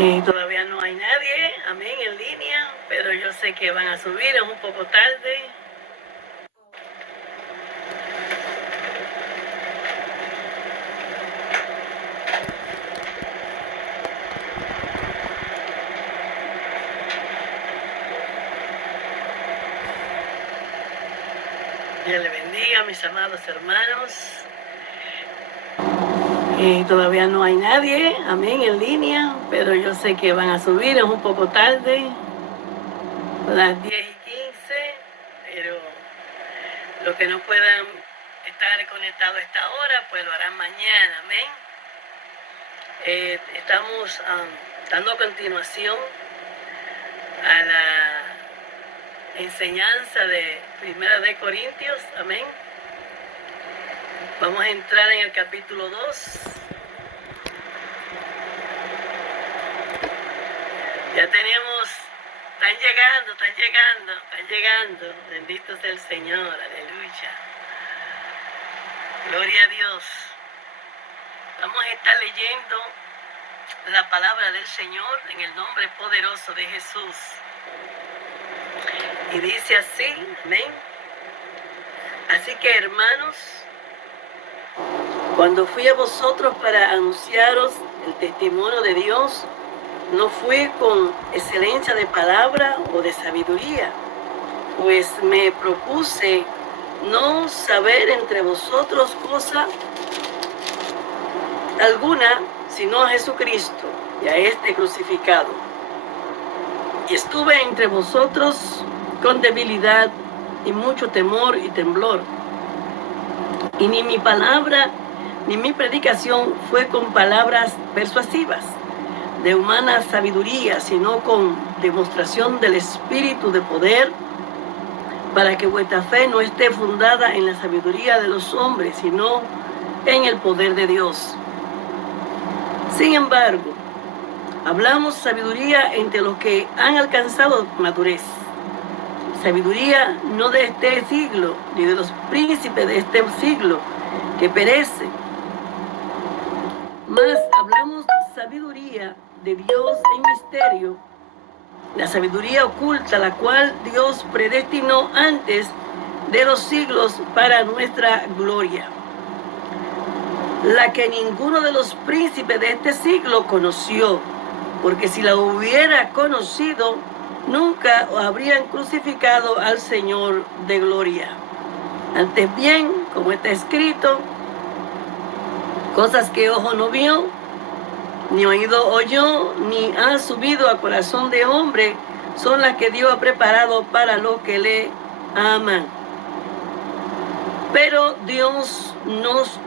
Todavía no hay nadie, amén, en línea, pero yo sé que van a subir, es un poco tarde. Dios le bendiga, mis amados hermanos. Todavía no hay nadie, amén, en línea, pero yo sé que van a subir, es un poco tarde, las 10:15, pero los que no puedan estar conectados a esta hora, pues lo harán mañana, amén. Estamos dando continuación a la enseñanza de Primera de Corintios, amén. Vamos a entrar en el capítulo 2. Ya tenemos, están llegando. Bendito sea el Señor, aleluya. Gloria a Dios. Vamos a estar leyendo la palabra del Señor en el nombre poderoso de Jesús. Y dice así, amén. Así que, hermanos, cuando fui a vosotros para anunciaros el testimonio de Dios, no fui con excelencia de palabra o de sabiduría, pues me propuse no saber entre vosotros cosa alguna, sino a Jesucristo y a este crucificado. Y estuve entre vosotros con debilidad y mucho temor y temblor. Y ni mi palabra ni mi predicación fue con palabras persuasivas de humana sabiduría, sino con demostración del Espíritu de poder, para que vuestra fe no esté fundada en la sabiduría de los hombres, sino en el poder de Dios. Sin embargo, hablamos sabiduría entre los que han alcanzado madurez. Sabiduría no de este siglo, ni de los príncipes de este siglo, que perecen. Mas hablamos sabiduría de Dios en misterio, la sabiduría oculta, la cual Dios predestinó antes de los siglos para nuestra gloria, la que ninguno de los príncipes de este siglo conoció, porque si la hubiera conocido, nunca habrían crucificado al Señor de gloria. Antes bien, como está escrito, cosas que ojo no vio, ni oído oyó, ni ha subido a corazón de hombre, son las que Dios ha preparado para los que le aman. Pero Dios nos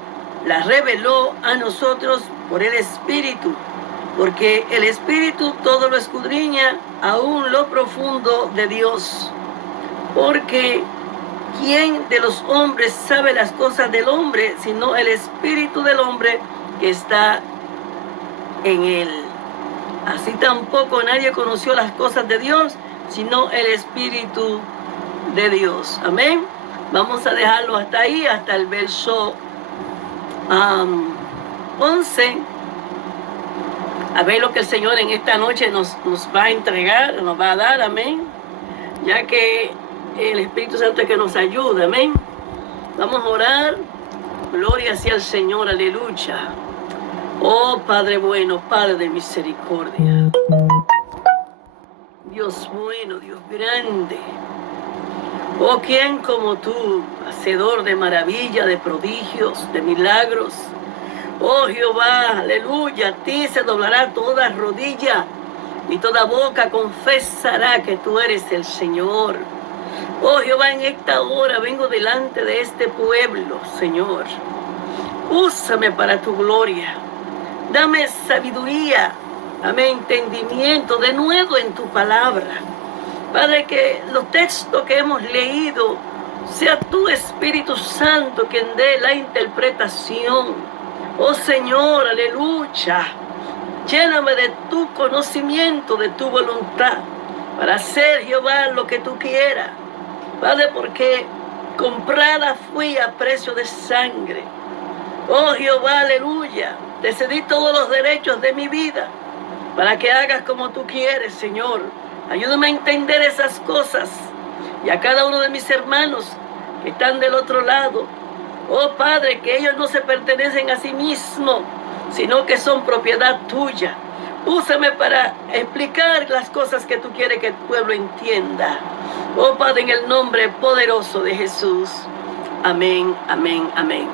las reveló a nosotros por el Espíritu, porque el Espíritu todo lo escudriña, aún lo profundo de Dios. Porque ¿quién de los hombres sabe las cosas del hombre, sino el Espíritu del hombre que está en él? Así tampoco nadie conoció las cosas de Dios, sino el Espíritu de Dios. Amén. Vamos a dejarlo hasta ahí, hasta el verso 11. A ver lo que el Señor en esta noche nos va a entregar, nos va a dar, amén. Ya que el Espíritu Santo es que nos ayuda, amén. Vamos a orar. Gloria sea al Señor, aleluya. Oh Padre bueno, Padre de misericordia. Dios bueno, Dios grande. Oh, ¿quién como tú, hacedor de maravilla, de prodigios, de milagros? Oh Jehová, aleluya, a ti se doblará toda rodilla y toda boca confesará que tú eres el Señor. Oh Jehová, en esta hora vengo delante de este pueblo, Señor. Úsame para tu gloria. Dame sabiduría, dame entendimiento de nuevo en tu palabra. Padre, que los textos que hemos leído, sea tu Espíritu Santo quien dé la interpretación. Oh Señor, aleluya. Lléname de tu conocimiento, de tu voluntad, para hacer, Jehová, lo que tú quieras. Padre, porque comprada fui a precio de sangre. Oh Jehová, aleluya. Te cedí todos los derechos de mi vida. para que hagas como tú quieres, Señor. Ayúdame a entender esas cosas. Y a cada uno de mis hermanos que están del otro lado. Oh Padre, que ellos no se pertenecen a sí mismos, sino que son propiedad tuya. Úsame para explicar las cosas que tú quieres que el pueblo entienda. Oh Padre, en el nombre poderoso de Jesús. Amén, amén, amén.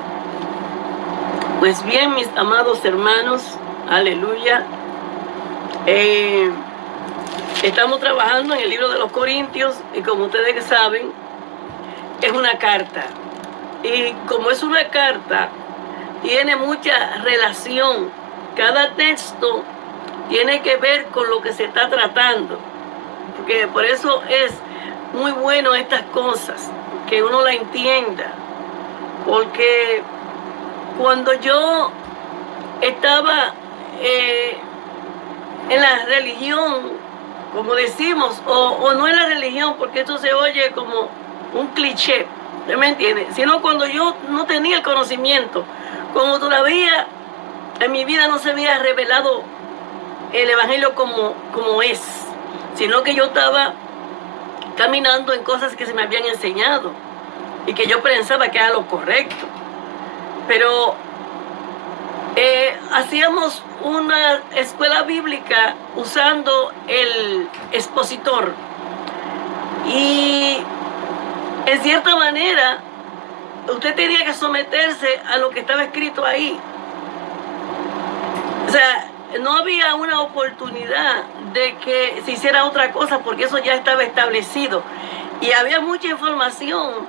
Pues bien, mis amados hermanos, aleluya. Estamos trabajando en el libro de los Corintios y como ustedes saben, es una carta. Y como es una carta, tiene mucha relación. Cada texto tiene que ver con lo que se está tratando. Porque por eso es muy bueno estas cosas, que uno la entienda. Porque cuando yo estaba en la religión, como decimos, o no en la religión, porque esto se oye como un cliché, ¿usted me entiende? Sino cuando yo no tenía el conocimiento, como todavía en mi vida no se había revelado el evangelio como es, sino que yo estaba caminando en cosas que se me habían enseñado y que yo pensaba que era lo correcto. Pero hacíamos una escuela bíblica usando el expositor y en cierta manera usted tenía que someterse a lo que estaba escrito ahí. O sea, no había una oportunidad de que se hiciera otra cosa porque eso ya estaba establecido y había mucha información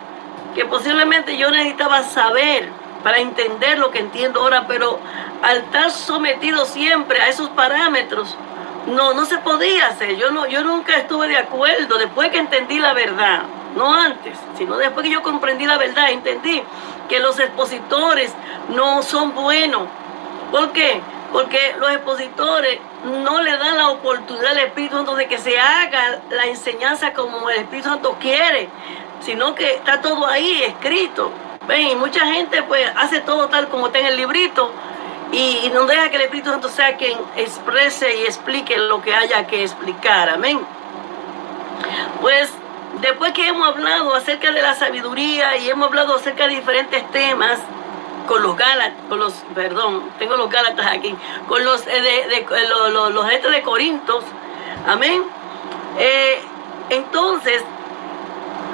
que posiblemente yo necesitaba saber para entender lo que entiendo ahora, pero al estar sometido siempre a esos parámetros, no se podía hacer. Yo nunca estuve de acuerdo después que entendí la verdad, no antes, sino después que yo comprendí la verdad, entendí que los expositores no son buenos. ¿Por qué? Porque los expositores no le dan la oportunidad al Espíritu Santo de que se haga la enseñanza como el Espíritu Santo quiere, sino que está todo ahí escrito. ¿Ven? Y mucha gente pues hace todo tal como está en el librito y no deja que el Espíritu Santo sea quien exprese y explique lo que haya que explicar. Amén. Pues después que hemos hablado acerca de la sabiduría y hemos hablado acerca de diferentes temas, con los Gálatas, tengo los Gálatas aquí, con los de Corintios, amén. Entonces,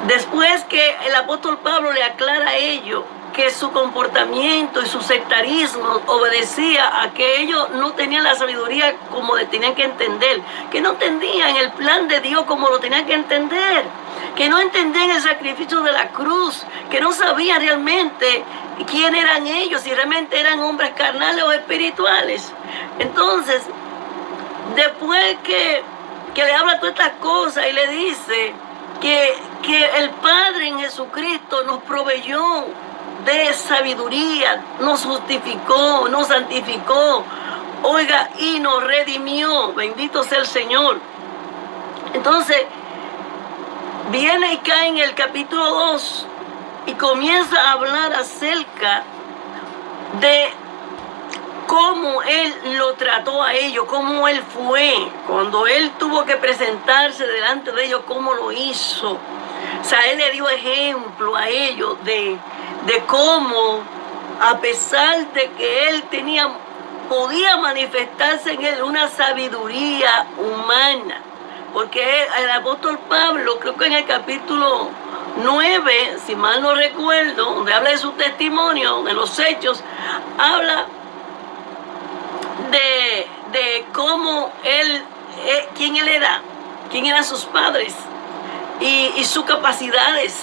después que el apóstol Pablo le aclara a ellos que su comportamiento y su sectarismo obedecía a que ellos no tenían la sabiduría como tenían que entender, que no entendían el plan de Dios como lo tenían que entender, que no entendían el sacrificio de la cruz, que no sabían realmente quién eran ellos, si realmente eran hombres carnales o espirituales. Entonces, después que le habla todas estas cosas y le dice que el Padre en Jesucristo nos proveyó de sabiduría, nos justificó, nos santificó, oiga, y nos redimió. Bendito sea el Señor. Entonces, viene y cae en el capítulo 2 y comienza a hablar acerca de cómo Él lo trató a ellos, cómo Él fue, cuando Él tuvo que presentarse delante de ellos, cómo lo hizo. O sea, Él le dio ejemplo a ellos de cómo, a pesar de que Él podía manifestarse en Él una sabiduría humana. Porque el apóstol Pablo, creo que en el capítulo 9, si mal no recuerdo, donde habla de su testimonio, de los hechos, habla de cómo él, quién él era, quién eran sus padres y sus capacidades,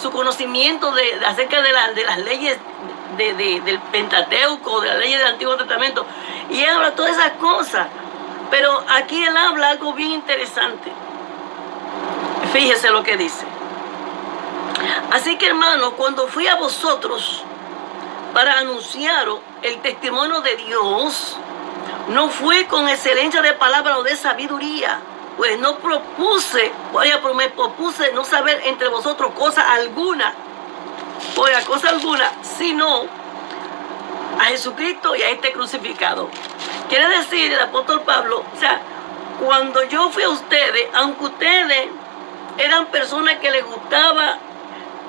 su conocimiento acerca de las leyes del Pentateuco, de las leyes del Antiguo Testamento. Y él habla todas esas cosas. Pero aquí él habla algo bien interesante. Fíjese lo que dice. Así que, hermanos, cuando fui a vosotros para anunciaros el testimonio de Dios, no fue con excelencia de palabra o de sabiduría, pues no me propuse no saber entre vosotros cosa alguna, sino a Jesucristo y a este crucificado. Quiere decir el apóstol Pablo, o sea, cuando yo fui a ustedes, aunque ustedes eran personas que les gustaba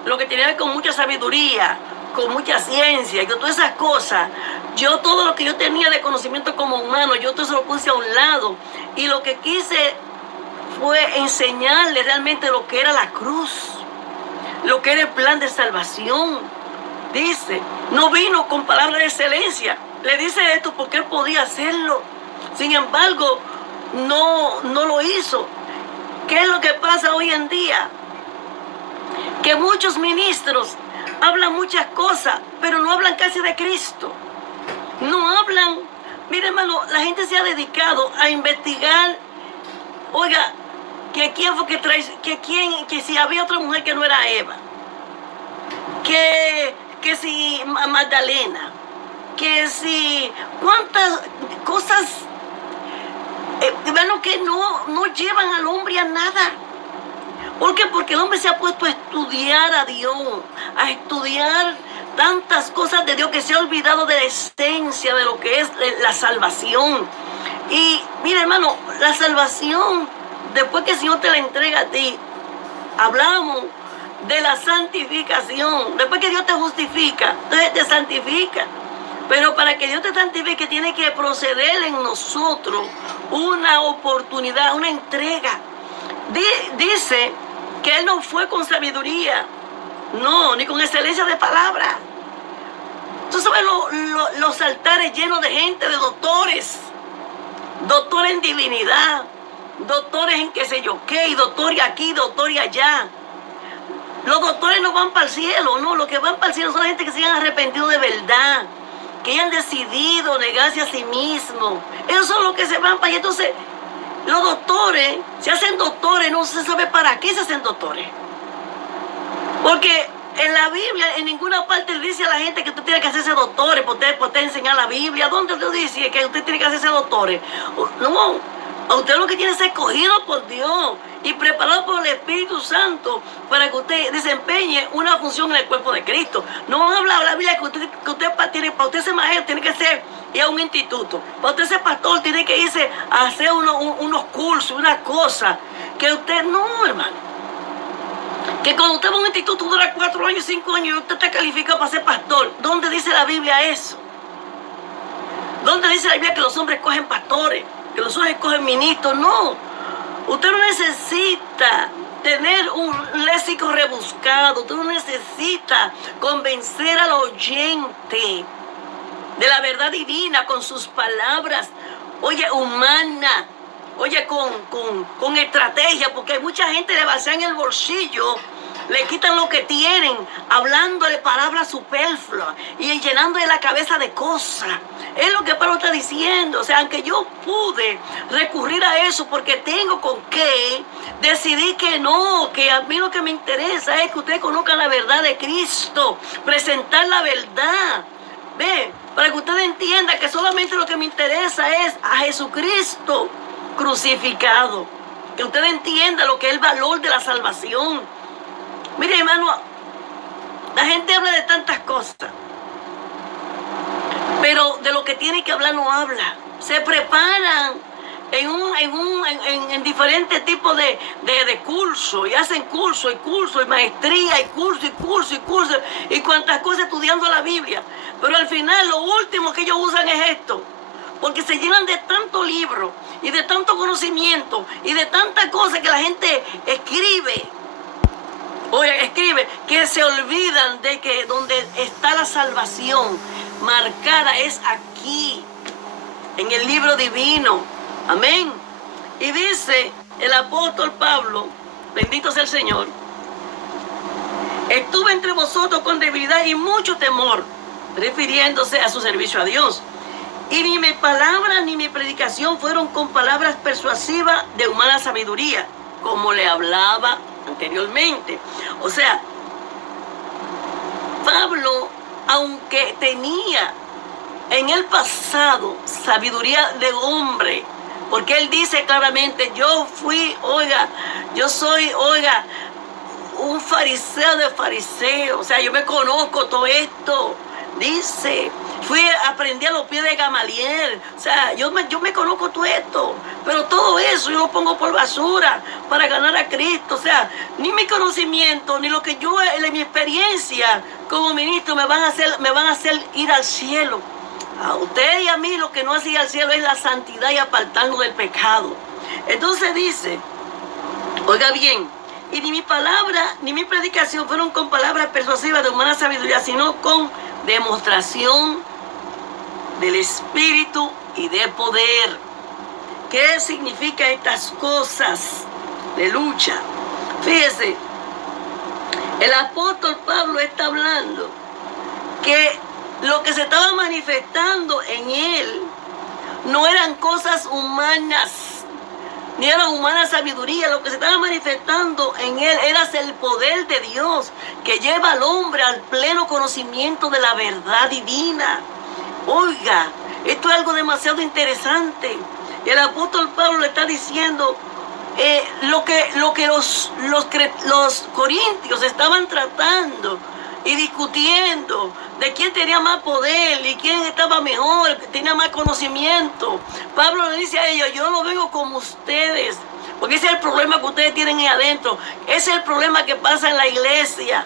lo que tenía que ver con mucha sabiduría, con mucha ciencia, y con todas esas cosas, yo todo lo que yo tenía de conocimiento como humano, yo todo eso lo puse a un lado, y lo que quise fue enseñarles realmente lo que era la cruz, lo que era el plan de salvación. Dice, no vino con palabras de excelencia, le dice esto porque él podía hacerlo, sin embargo, no lo hizo. ¿Qué es lo que pasa hoy en día? Que muchos ministros hablan muchas cosas, pero no hablan casi de Cristo. No hablan. Mire, hermano, la gente se ha dedicado a investigar. Oiga, que quién fue que si había otra mujer que no era Eva. Que si Magdalena. Que si cuántas cosas, hermano, que no llevan al hombre a nada. ¿Por qué? Porque el hombre se ha puesto a estudiar a Dios, a estudiar tantas cosas de Dios que se ha olvidado de la esencia de lo que es la salvación. Y mira, hermano, la salvación, después que el Señor te la entrega a ti, hablamos de la santificación. Después que Dios te justifica, entonces te santifica. Pero para que Dios te santifique, tiene que proceder en nosotros una oportunidad, una entrega. Dice que Él no fue con sabiduría, no, ni con excelencia de palabra. Tú sabes los altares llenos de gente, de doctores en divinidad, doctores en qué sé yo qué, y doctores aquí, doctores allá. Los doctores no van para el cielo, no, los que van para el cielo son la gente que se han arrepentido de verdad, que hayan decidido negarse a sí mismos. Esos son los que se van para allá. Entonces, los doctores se hacen doctores, no se sabe para qué se hacen doctores. Porque en la Biblia, en ninguna parte le dice a la gente que usted tiene que hacerse doctores, por usted enseñar la Biblia. ¿Dónde usted dice que usted tiene que hacerse doctores? No, a usted lo que tiene es ser escogido por Dios y preparado por el Espíritu Santo para que usted desempeñe una función en el cuerpo de Cristo. No habla la Biblia que usted para usted ser maestro tiene que ser ir a un instituto. Para usted ser pastor tiene que irse a hacer unos cursos, una cosa. Que usted no, hermano. Que cuando usted va a un instituto dura 4 años, 5 años y usted está calificado para ser pastor. ¿Dónde dice la Biblia eso? ¿Dónde dice la Biblia que los hombres cogen pastores? Que los hombres cogen ministros? No. Usted no necesita tener un léxico rebuscado. Usted no necesita convencer al oyente de la verdad divina con sus palabras, oye, humana, oye, con estrategia, porque hay mucha gente le vacía en el bolsillo, le quitan lo que tienen, hablándole palabras superfluas y llenándole la cabeza de cosas. Es lo que Pablo está diciendo. O sea, aunque yo pude recurrir a eso porque tengo con qué, decidí que no, que a mí lo que me interesa es que ustedes conozcan la verdad de Cristo, presentar la verdad. Ve, para que usted entienda que solamente lo que me interesa es a Jesucristo crucificado. Que usted entienda lo que es el valor de la salvación. Mire, hermano, la gente habla de tantas cosas, pero de lo que tiene que hablar no habla. Se preparan en diferentes tipos de cursos, y hacen curso y maestría, y curso, y cuantas cosas estudiando la Biblia. Pero al final lo último que ellos usan es esto, porque se llenan de tanto libro, y de tanto conocimiento, y de tantas cosas que la gente escribe, que se olvidan de que donde está la salvación marcada es aquí, en el libro divino. Amén. Y dice el apóstol Pablo, bendito sea el Señor, estuve entre vosotros con debilidad y mucho temor, refiriéndose a su servicio a Dios. Y ni mi palabra ni mi predicación fueron con palabras persuasivas de humana sabiduría, como le hablaba anteriormente. O sea, Pablo, aunque tenía en el pasado sabiduría de hombre, porque él dice claramente, yo soy un fariseo de fariseos, o sea, yo me conozco todo esto. Dice, Aprendí a los pies de Gamaliel. O sea, yo me conozco todo esto, pero todo eso yo lo pongo por basura para ganar a Cristo. O sea, ni mi conocimiento, ni lo que yo, mi experiencia como ministro me van a hacer ir al cielo. A usted y a mí lo que no hace ir al cielo es la santidad y apartarnos del pecado. Entonces dice, oiga bien, y ni mi palabra ni mi predicación fueron con palabras persuasivas de humana sabiduría, sino con demostración del Espíritu y de poder. ¿Qué significa estas cosas de lucha? Fíjese, el apóstol Pablo está hablando que lo que se estaba manifestando en él no eran cosas humanas, ni era humana sabiduría. Lo que se estaba manifestando en él era el poder de Dios que lleva al hombre al pleno conocimiento de la verdad divina. Oiga, esto es algo demasiado interesante. Y el apóstol Pablo le está diciendo lo que los corintios estaban tratando y discutiendo de quién tenía más poder y quién estaba mejor, tenía más conocimiento. Pablo le dice a ellos, yo no vengo como ustedes, porque ese es el problema que ustedes tienen ahí adentro. Ese es el problema que pasa en la iglesia,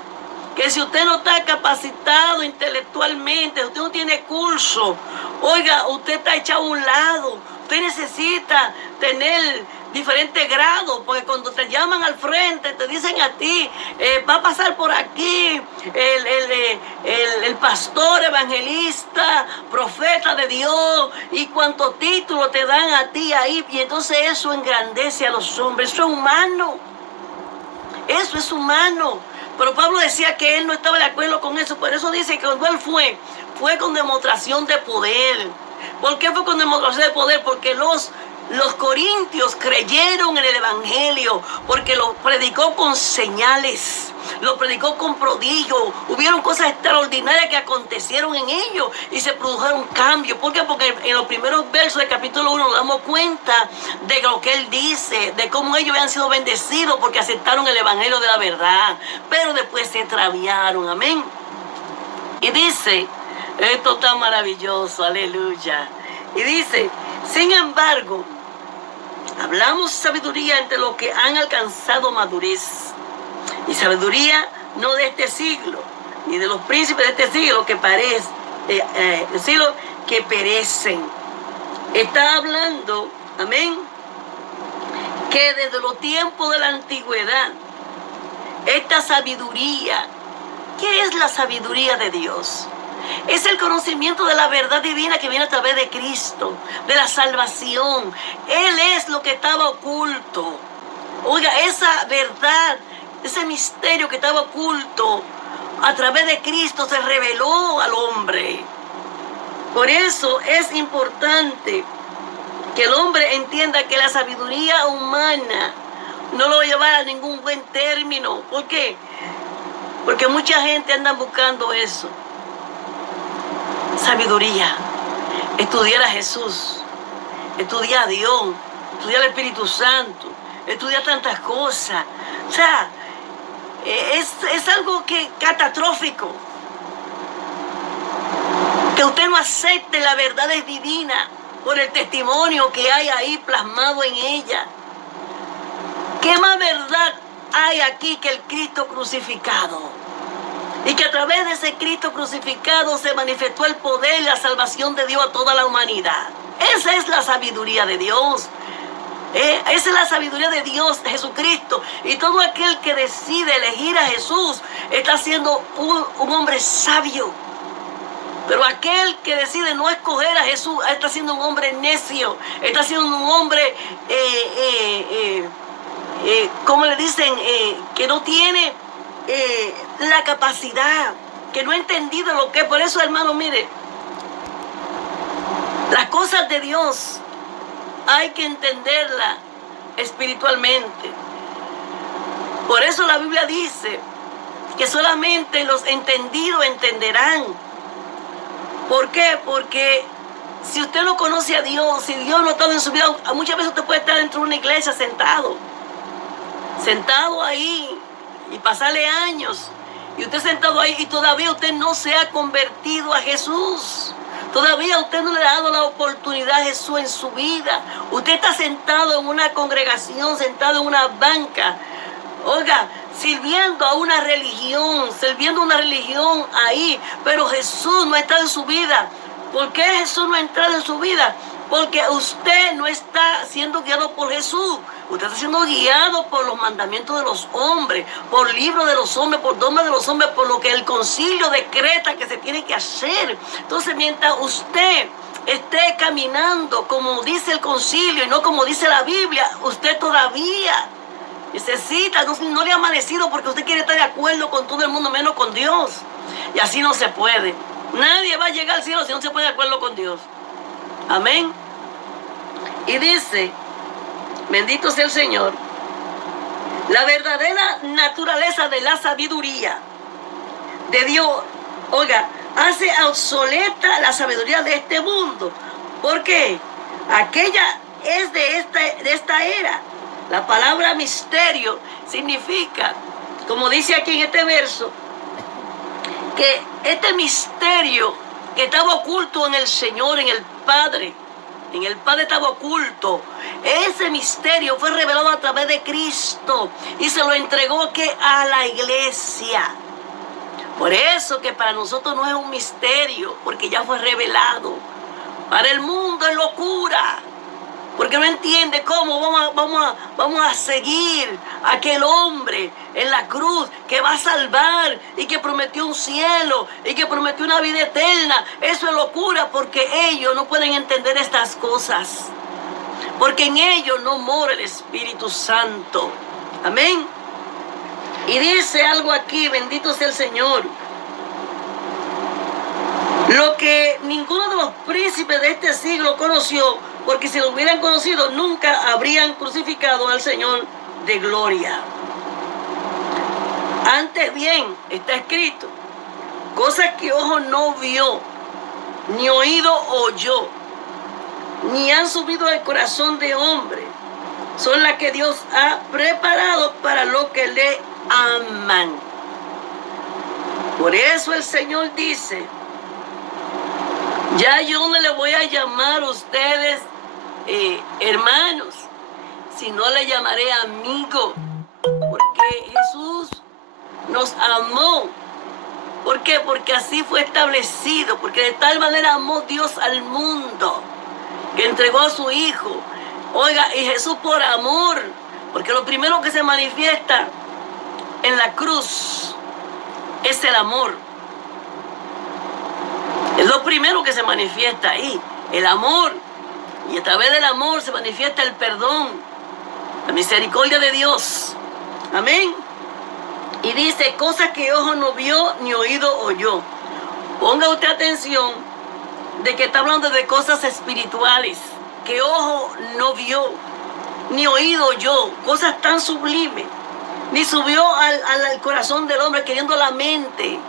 que si usted no está capacitado intelectualmente, usted no tiene curso, oiga, usted está echado a un lado. Usted necesita tener diferentes grados, porque cuando te llaman al frente, te dicen a ti, va a pasar por aquí el pastor, evangelista, profeta de Dios, y cuántos títulos te dan a ti ahí, y entonces eso engrandece a los hombres. Eso es humano. Eso es humano. Pero Pablo decía que él no estaba de acuerdo con eso. Por eso dice que cuando él fue con demostración de poder. ¿Por qué fue con demostración de poder? Porque los corintios creyeron en el evangelio, porque lo predicó con señales, lo predicó con prodigios. Hubieron cosas extraordinarias que acontecieron en ellos y se produjeron cambios. ¿Por qué? Porque en los primeros versos del capítulo 1 nos damos cuenta de lo que él dice, de cómo ellos habían sido bendecidos porque aceptaron el evangelio de la verdad, pero después se extraviaron. Amén. Y dice, esto está maravilloso, aleluya. Y dice, sin embargo, hablamos sabiduría entre los que han alcanzado madurez. Y sabiduría no de este siglo, ni de los príncipes de este siglo que perecen. Está hablando, amén, que desde los tiempos de la antigüedad, esta sabiduría, ¿qué es la sabiduría de Dios? Es el conocimiento de la verdad divina que viene a través de Cristo, de la salvación. Él es lo que estaba oculto. Oiga, esa verdad, ese misterio que estaba oculto, a través de Cristo se reveló al hombre. Por eso es importante que el hombre entienda que la sabiduría humana no lo va a llevar a ningún buen término. ¿Por qué? Porque mucha gente anda buscando eso. Sabiduría, estudiar a Jesús, estudiar a Dios, estudiar al Espíritu Santo, estudiar tantas cosas. O sea, es algo catastrófico. Que usted no acepte la verdad divina por el testimonio que hay ahí plasmado en ella. ¿Qué más verdad hay aquí que el Cristo crucificado? Y que a través de ese Cristo crucificado se manifestó el poder y la salvación de Dios a toda la humanidad. Esa es la sabiduría de Dios. Esa es la sabiduría de Dios, Jesucristo. Y todo aquel que decide elegir a Jesús está siendo un hombre sabio. Pero aquel que decide no escoger a Jesús está siendo un hombre necio. Está siendo un hombre, como le dicen, que no tiene la capacidad, que no ha entendido lo que es. Por eso, hermano, mire, las cosas de Dios hay que entenderlas espiritualmente. Por eso la Biblia dice que solamente los entendidos entenderán. ¿Por qué? Porque si usted no conoce a Dios, si Dios no ha estado en su vida, muchas veces usted puede estar dentro de una iglesia sentado ahí y pasarle años, y usted sentado ahí y todavía usted no se ha convertido a Jesús. Todavía usted no le ha dado la oportunidad a Jesús en su vida. Usted está sentado en una congregación, sentado en una banca, oiga, sirviendo a una religión, ahí, pero Jesús no está en su vida. ¿Por qué Jesús no ha entrado en su vida? Porque usted no está siendo guiado por Jesús. Usted está siendo guiado por los mandamientos de los hombres, por libros de los hombres, por dogmas de los hombres, por lo que el concilio decreta que se tiene que hacer. Entonces, mientras usted esté caminando como dice el concilio y no como dice la Biblia, usted todavía necesita, no le ha amanecido porque usted quiere estar de acuerdo con todo el mundo menos con Dios. Y así no se puede. Nadie va a llegar al cielo si no se pone de acuerdo con Dios. Amén. Y dice, bendito sea el Señor, la verdadera naturaleza de la sabiduría de Dios, oiga, hace obsoleta la sabiduría de este mundo. ¿Por qué? Aquella es de esta era. La palabra misterio significa, como dice aquí en este verso, que este misterio que estaba oculto en el Señor, en el Padre estaba oculto. Ese misterio fue revelado a través de Cristo y se lo entregó a la iglesia. Por eso que para nosotros no es un misterio, porque ya fue revelado. Para el mundo es locura, porque no entiende cómo vamos a seguir a aquel hombre en la cruz que va a salvar y que prometió un cielo y que prometió una vida eterna. Eso es locura, porque ellos no pueden entender estas cosas, porque en ellos no mora el Espíritu Santo. Amén. Y dice algo aquí, bendito sea el Señor. Lo que ninguno de los príncipes de este siglo conoció, porque si lo hubieran conocido, nunca habrían crucificado al Señor de gloria. Antes bien, está escrito, cosas que ojo no vio, ni oído oyó, ni han subido al corazón de hombre, son las que Dios ha preparado para los que le aman. Por eso el Señor dice, ya yo no le voy a llamar a ustedes hermanos, sino le llamaré amigos, porque Jesús nos amó. ¿Por qué? Porque así fue establecido, porque de tal manera amó Dios al mundo, que entregó a su Hijo. Oiga, y Jesús por amor, porque lo primero que se manifiesta en la cruz es el amor. Es lo primero que se manifiesta ahí, el amor. Y a través del amor se manifiesta el perdón, la misericordia de Dios. Amén. Y dice, cosas que ojo no vio ni oído oyó. Ponga usted atención de que está hablando de cosas espirituales, que ojo no vio ni oído oyó, cosas tan sublimes, ni subió al corazón del hombre, queriendo la mente.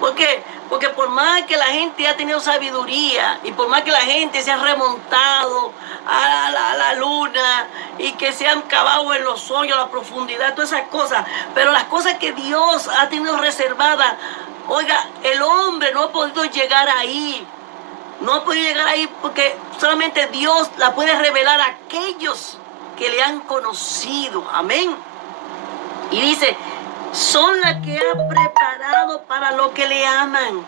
¿Por qué? Porque por más que la gente ha tenido sabiduría y por más que la gente se ha remontado a la luna y que se han cavado en los sueños, la profundidad, todas esas cosas, pero las cosas que Dios ha tenido reservadas, oiga, el hombre no ha podido llegar ahí. No ha podido llegar ahí porque solamente Dios la puede revelar a aquellos que le han conocido. Amén. Y dice, son las que ha preparado para los que le aman.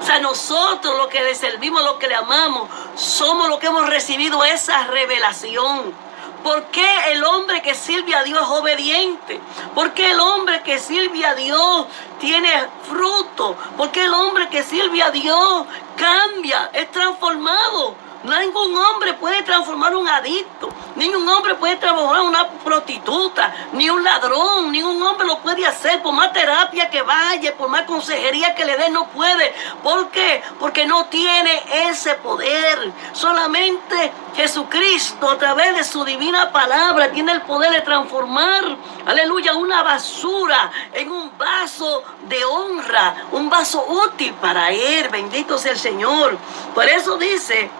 O sea, nosotros los que le servimos, los que le amamos, somos los que hemos recibido esa revelación. ¿Por qué el hombre que sirve a Dios es obediente? ¿Por qué el hombre que sirve a Dios tiene fruto? ¿Por qué el hombre que sirve a Dios cambia, es transformado? Ningún hombre puede transformar un adicto, ningún hombre puede transformar una prostituta, ni un ladrón, ningún hombre lo puede hacer, por más terapia que vaya, por más consejería que le dé, no puede. ¿Por qué? Porque no tiene ese poder. Solamente Jesucristo, a través de su divina palabra, tiene el poder de transformar, aleluya, una basura en un vaso de honra, un vaso útil para Él. Bendito sea el Señor. Por eso dice,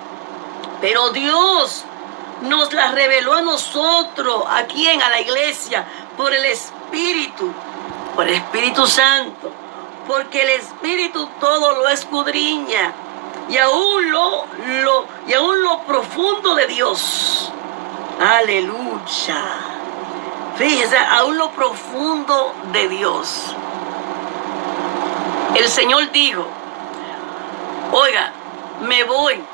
pero Dios nos la reveló a nosotros, ¿a quién? A la iglesia, por el Espíritu Santo, porque el Espíritu todo lo escudriña, y aún lo profundo de Dios. Aleluya. Fíjese, aún lo profundo de Dios. El Señor dijo, oiga, me voy,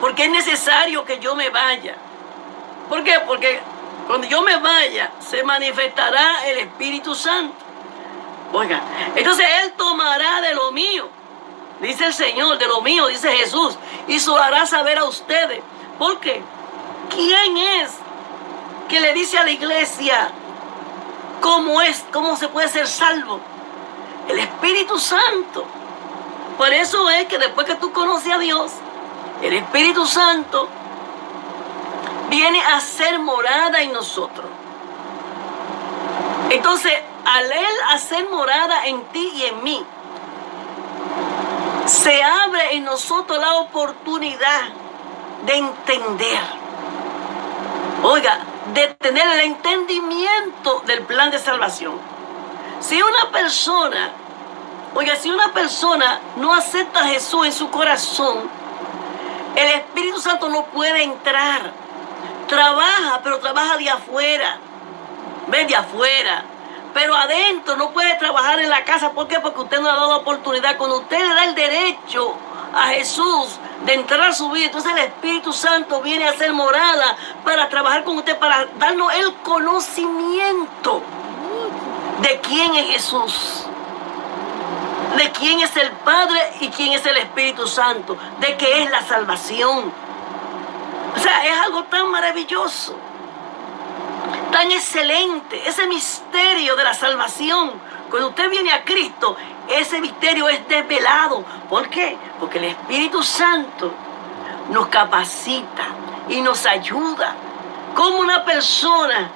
porque es necesario que yo me vaya. ¿Por qué? Porque cuando yo me vaya, se manifestará el Espíritu Santo. Oiga, entonces Él tomará de lo mío, dice el Señor, de lo mío, dice Jesús, y se lo hará saber a ustedes. ¿Por qué? ¿Quién es que le dice a la iglesia cómo se puede ser salvo? El Espíritu Santo. Por eso es que después que tú conoces a Dios, el Espíritu Santo viene a ser morada en nosotros. Entonces, al Él hacer morada en ti y en mí, se abre en nosotros la oportunidad de entender. Oiga, de tener el entendimiento del plan de salvación. Si una persona no acepta a Jesús en su corazón, el Espíritu Santo no puede entrar. Trabaja, pero trabaja de afuera. Ven de afuera. Pero adentro no puede trabajar en la casa. ¿Por qué? Porque usted no le ha dado la oportunidad. Cuando usted le da el derecho a Jesús de entrar a su vida, entonces el Espíritu Santo viene a hacer morada para trabajar con usted, para darnos el conocimiento de quién es Jesús, de quién es el Padre y quién es el Espíritu Santo, de qué es la salvación. O sea, es algo tan maravilloso, tan excelente, ese misterio de la salvación. Cuando usted viene a Cristo, ese misterio es desvelado. ¿Por qué? Porque el Espíritu Santo nos capacita y nos ayuda. Como una persona,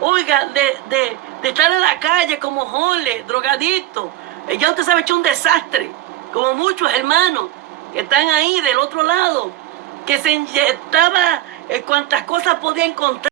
oiga, de estar en la calle como jole, drogadicto, ya usted sabe, hecho un desastre, como muchos hermanos que están ahí del otro lado, que se inyectaba cuantas cosas podía encontrar.